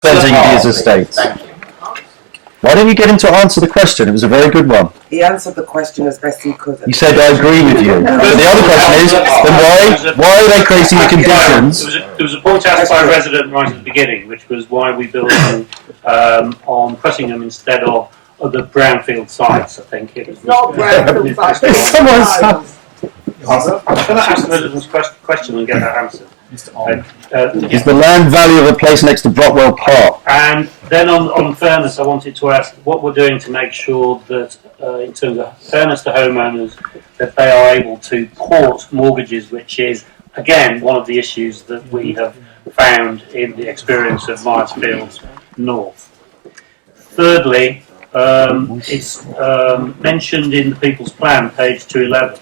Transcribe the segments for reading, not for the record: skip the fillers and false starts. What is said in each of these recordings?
Presenting his estate. Thank you. Why didn't you get him to answer the question? It was a very good one. He answered the question as best he could. He said, I agree with you. But the other question is, then why are they creating the conditions? There was a point asked by a resident right at the beginning, which was why we built on Cressingham instead of other brownfield sites, I think it was. Not brownfield sites. It's someone's house. I'm going to ask the resident's question and get that answered. Is the land value of a place next to Brockwell Park? And then on fairness, I wanted to ask what we're doing to make sure that, in terms of fairness to homeowners, that they are able to port mortgages, which is, again, one of the issues that we have found in the experience of Myersfield North. Thirdly, it's mentioned in the People's Plan, page 211,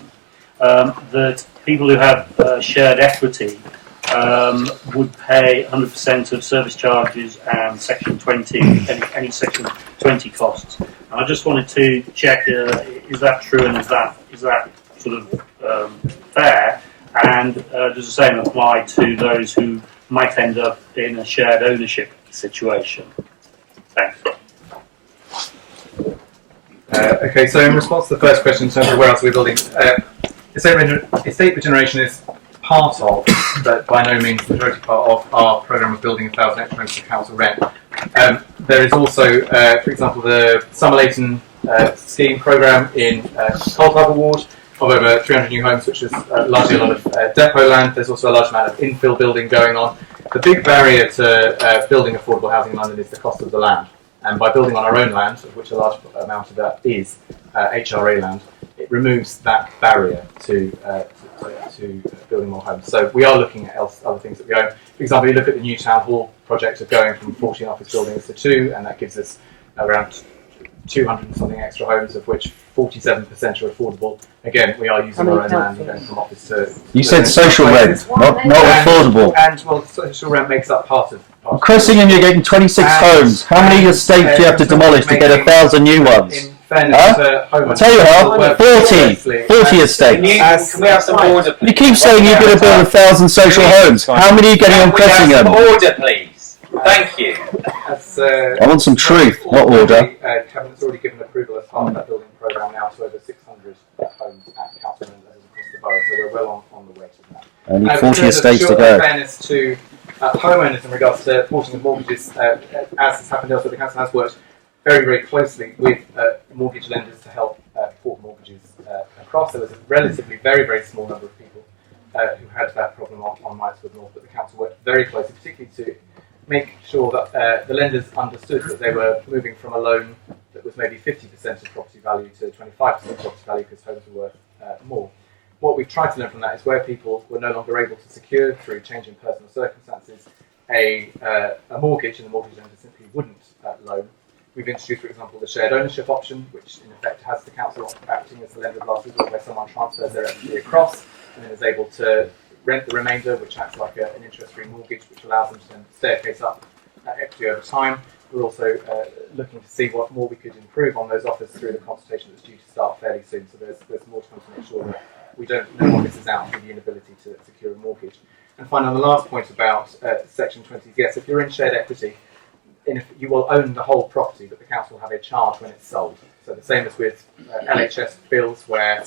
that people who have shared equity would pay 100% of service charges and Section 20, any Section 20 costs. And I just wanted to check, is that true and is that sort of fair? And does the same apply to those who might end up in a shared ownership situation? Thanks. Okay, so in response to the first question in terms of where else we're building, estate regeneration is part of, but by no means the majority part of our programme of building 1,000 extra homes for council rent. There is also, for example, the Summer Leighton scheme programme in Coldharbour Ward of over 300 new homes, which is largely a lot of depot land. There's also a large amount of infill building going on. The big barrier to building affordable housing in London is the cost of the land. And by building on our own land, of which a large amount of that is HRA land, it removes that barrier to building more homes. So we are looking at other things that we own. For example, you look at the new town hall project of going from 14 office buildings to 2, and that gives us around 200 and something extra homes, of which 47% are affordable. Again, we are using our own land and going from office to... You said social rent, not affordable. And, well, social rent makes up part of... Cressingham, you're getting 26 homes. How many estates do you have to demolish to get 1,000 new ones? Huh? I'll tell you how, 40 estates. Can we have some order, please? You keep saying you're going to build 1,000 social homes. How many are you getting on Cressingham? Order, please. Thank you. I want some truth, not order. Cabinet's already given approval as part of that building programme now to over 600 homes at council levels across the borough, so we're well on the way to that. Only 40 estates to go. Fairness to homeowners in regards to porting of mortgages, as has happened elsewhere, the council has worked very, very closely with mortgage lenders to help port mortgages across. There was a relatively very, very small number of people who had that problem on Myersfield North, but the council worked very closely, particularly to make sure that the lenders understood that they were moving from a loan that was maybe 50% of property value to 25% of property value because homes were worth more. What we've tried to learn from that is where people were no longer able to secure, through changing personal circumstances, a mortgage, and the mortgage lender simply wouldn't loan. We've introduced, for example, the shared ownership option, which in effect has the council acting as the lender of last resort, where someone transfers their equity across and then is able to rent the remainder, which acts like an interest-free mortgage, which allows them to then staircase up equity over time. We're also looking to see what more we could improve on those offers through the consultation that's due to start fairly soon. So there's more to come to make sure that we don't know what misses out through the inability to secure a mortgage. And finally, on the last point about Section 20, yes, if you're in shared equity, you will own the whole property, but the council will have a charge when it's sold. So the same as with LHS bills, where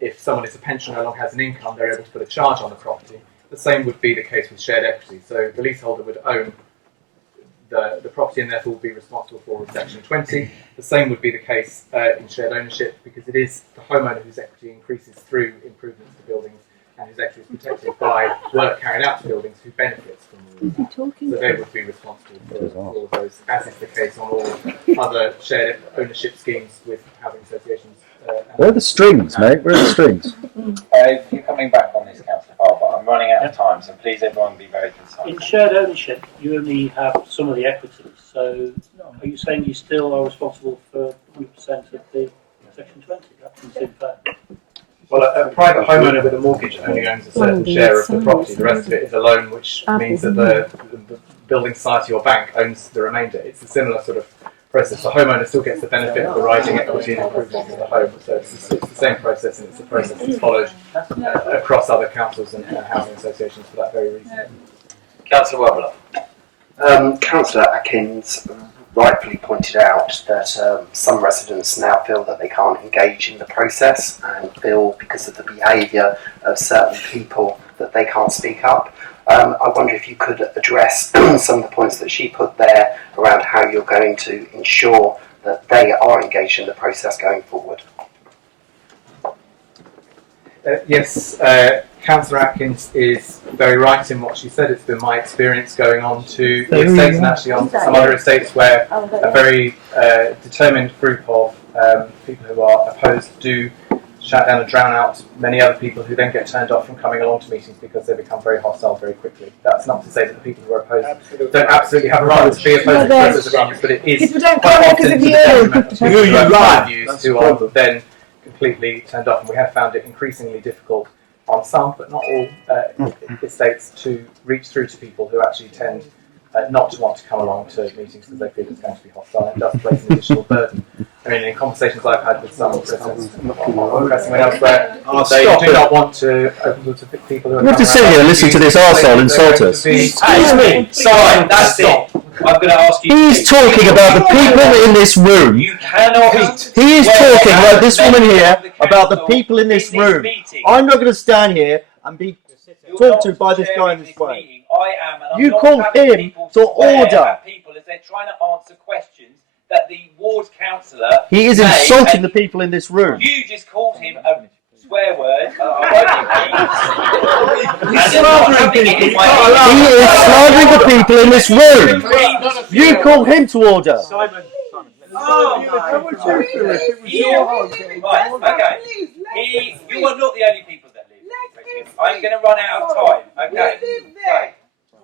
if someone is a pensioner no longer has an income, they're able to put a charge on the property. The same would be the case with shared equity. So the leaseholder would own the property and therefore would be responsible for Section 20. The same would be the case in shared ownership, because it is the homeowner whose equity increases through improvements to buildings and whose equity is protected by work carried out to buildings who benefits from all of that. So they would be responsible for all of those, as is the case on all other shared ownership schemes with housing associations. Where are the strings, mate? Where are the strings? You're coming back on this, Councillor Farr, but I'm running out of time, so please everyone be very concise. In shared ownership, you only have some of the equity, so are you saying you still are responsible for 100% of the Section 20? That seems fair. Well, a private homeowner with a mortgage only owns a certain share of the property. The rest of it is a loan, which means that the building society or bank owns the remainder. It's a similar sort of process. The homeowner still gets the benefit of the rising equity and improvements of the home. So it's the same process, and it's a process that's followed across other councils and housing associations for that very reason. Councillor Webber. Councillor Atkins rightfully pointed out that some residents now feel that they can't engage in the process and feel because of the behaviour of certain people that they can't speak up. I wonder if you could address some of the points that she put there around how you're going to ensure that they are engaged in the process going forward. Yes, Councillor Atkins is very right in what she said. It's been my experience going on to the estates and actually on some other estates where a very determined group of people who are opposed do shout down and drown out many other people who then get turned off from coming along to meetings because they become very hostile very quickly. That's not to say that the people who are opposed don't absolutely have a right to be opposed to those opinions, but it is quite often to the detriment of people who have other views who are then completely turned off. And we have found it increasingly difficult on some, but not all, estates to reach through to people who actually tend not to want to come along to meetings because they feel it's going to be hostile and it does place an additional burden. I mean, in conversations I've had with some residents on pressing and elsewhere, they do not want to open to people who are. You have to sit here and listen to this arsehole insult us. Excuse me. Sorry, that's it. I'm going to ask you. He's talking about the people in this room. You cannot. He is talking about this woman here, about the people in this room. I'm not going to stand here and be talked to by this guy in this way. I am, and I'm You not call having him people to swear order. at people as they're trying to answer questions that the ward councillor. He is made, insulting and the people in this room. You just called him a swear word. He is slandering the people in this room. You call him to order. Right, okay. You are not the only people that live. I'm going to run out of time. Okay.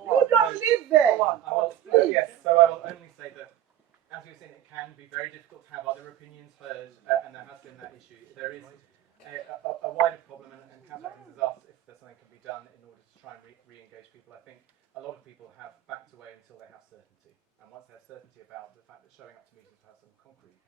You don't live there. Yes, so I will only say that, as we've seen, it can be very difficult to have other opinions heard, and there has been that issue. There is a wider problem, and Councillor Atkins has asked if there's something that can be done in order to try and re-engage people. I think a lot of people have backed away until they have certainty, and once they have certainty about the fact that showing up to meetings has some concrete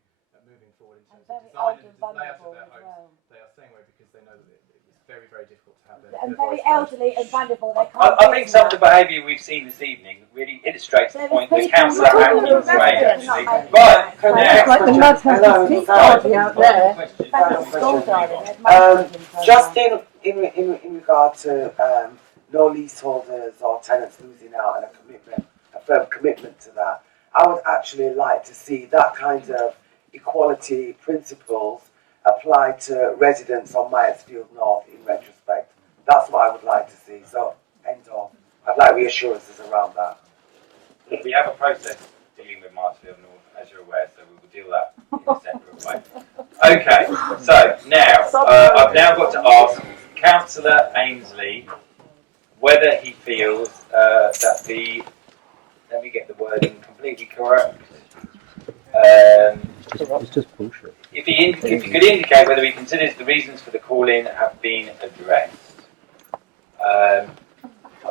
moving forward in terms of design and layout of their homes, they are staying away because they know that it's very, very difficult to have their And voice very heard. elderly and vulnerable. They can't I think some of the behaviour we've seen this evening really illustrates the point that Councillor Atkins made, actually. Right, It's like the mud has now. this party out there. Back at school, darling. Just in regard to no leaseholders or tenants losing out and a firm commitment to that, I would actually like to see that kind of equality principles applied to residents on Mansfield North in retrospect. That's what I would like to see. So, end of. I'd like reassurances around that. We have a process dealing with Mansfield North, as you're aware, so we will deal that in a separate way. Okay, so now, I've now got to ask Councillor Ainslie whether he feels that the, let me get the wording completely correct. It's just bullshit. If you could indicate whether he considers the reasons for the call-in have been addressed. I'm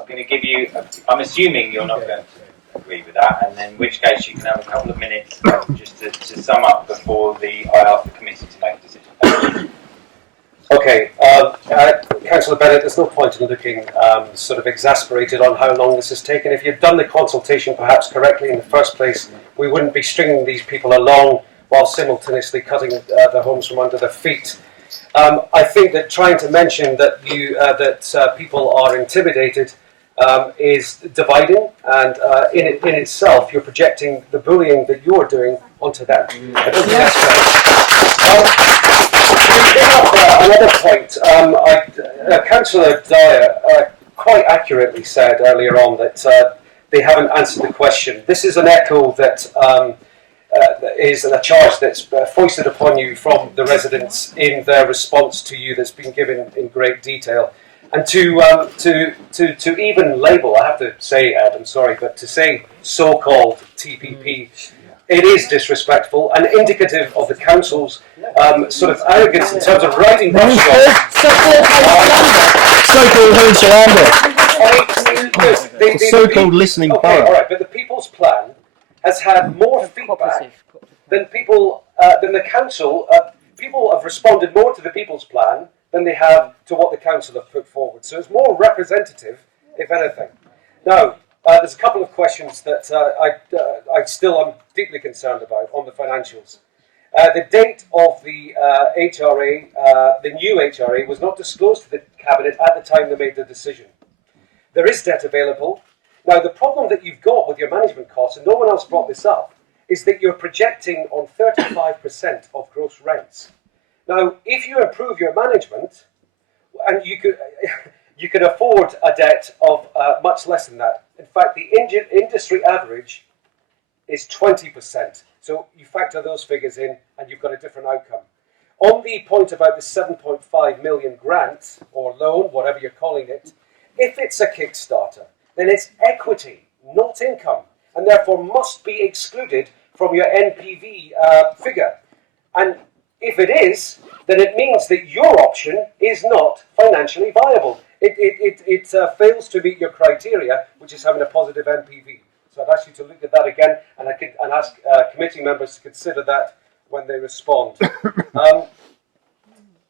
going to give you, I'm assuming you're not going to agree with that, and in which case you can have a couple of minutes just to sum up before I ask the committee to make a decision. Okay, Councillor Bennett, there's no point in looking sort of exasperated on how long this has taken. If you'd done the consultation perhaps correctly in the first place, we wouldn't be stringing these people along while simultaneously cutting their homes from under their feet. I think that trying to mention that people are intimidated is dividing, and in itself you're projecting the bullying that you're doing onto them. I don't think that's fair. To bring up another point, Councillor Dyer quite accurately said earlier on that they haven't answered the question. This is an echo that is a charge that's foisted upon you from the residents in their response to you that's been given in great detail. And to even label, I have to say, Ed, I'm sorry, but to say so-called TPP, it is disrespectful and indicative of the council's sort of arrogance in terms of writing So-called listening borough. All right, but the People's Plan has had more feedback than than the council. People have responded more to the People's Plan than they have to what the council have put forward. So it's more representative, if anything. Now, There's a couple of questions that I still am deeply concerned about on the financials. The date of the HRA, the new HRA, was not disclosed to the Cabinet at the time they made the decision. There is debt available. Now, the problem that you've got with your management costs, and no one else brought this up, is that you're projecting on 35% of gross rents. Now, if you improve your management, and you could afford a debt of much less than that. In fact, the industry average is 20%. So you factor those figures in, and you've got a different outcome. On the point about the 7.5 million grant or loan, whatever you're calling it, if it's a Kickstarter, then it's equity, not income, and therefore must be excluded from your NPV figure. And if it is, then it means that your option is not financially viable. It fails to meet your criteria, which is having a positive NPV. So I'd ask you to look at that again, and ask committee members to consider that when they respond.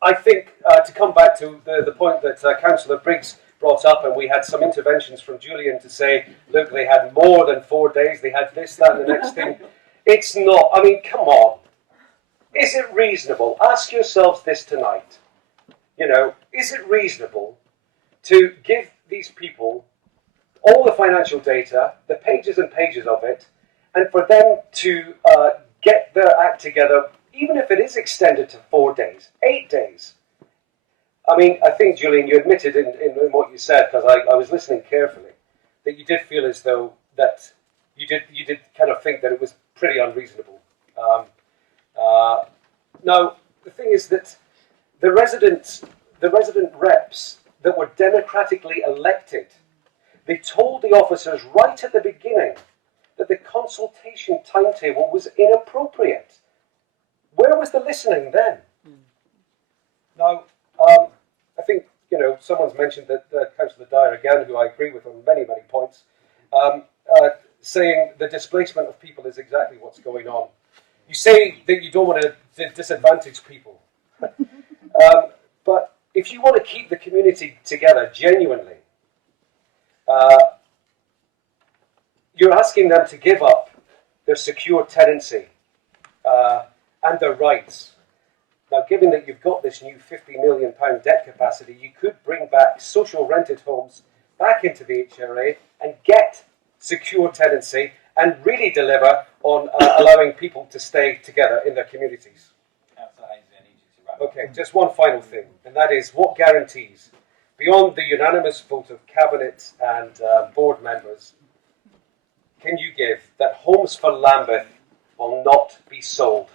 I think to come back to the point that Councillor Briggs brought up, and we had some interventions from Julian to say, look, they had more than 4 days, they had this, that, and the next thing. It's not. I mean, come on. Is it reasonable? Ask yourselves this tonight. You know, is it reasonable to give these people all the financial data, the pages and pages of it, and for them to get their act together, even if it is extended to 4 days, 8 days? I mean, I think, Julian, you admitted in what you said, because I was listening carefully, that you did feel as though that you did kind of think that it was pretty unreasonable. Now, the thing is that the resident reps that were democratically elected, they told the officers right at the beginning that the consultation timetable was inappropriate. Where was the listening then? Now, I think, you know, someone's mentioned that Councillor Dyer again, who I agree with on many, many points, saying the displacement of people is exactly what's going on. You say that you don't want to disadvantage people. But if you want to keep the community together genuinely, you're asking them to give up their secure tenancy and their rights. Now, given that you've got this new £50 million debt capacity, you could bring back social rented homes back into the HRA and get secure tenancy and really deliver on allowing people to stay together in their communities. Councillor Ainslie, I need you to wrap up. Okay, just one final thing, and that is what guarantees, beyond the unanimous vote of Cabinet and board members, can you give that Homes for Lambeth will not be sold?